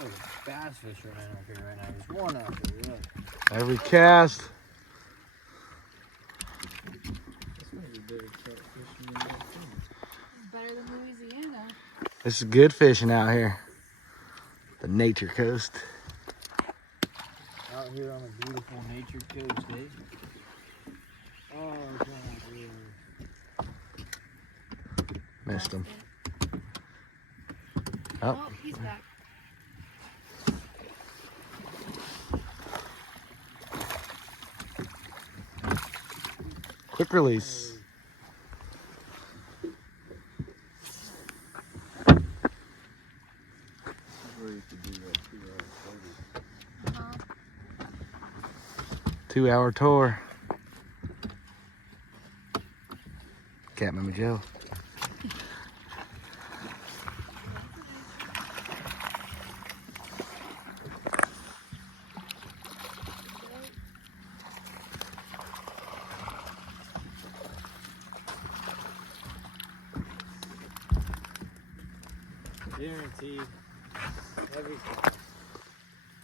There's bass fishermen up here right now. There's one out there, look. Every cast. This might be better trout fishing than that thing. It's better than Louisiana. This is good fishing out here. The nature coast. Out here on a beautiful nature coast, eh? Oh, God, really. Missed him. Oh, he's back. Quick release. Where you could do that 2 hour 30. 2-hour tour. Cat Mama Joe. Guaranteed.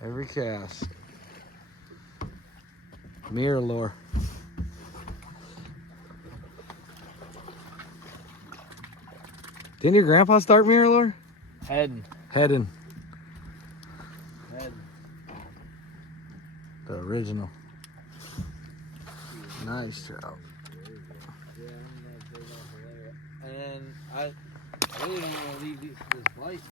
Every cast. Mirror lure. Didn't your grandpa start mirror lure? Heading. Heading. Heading. The original. Nice trout. Yeah, I'm not big off of that. And I really don't want to leave this light.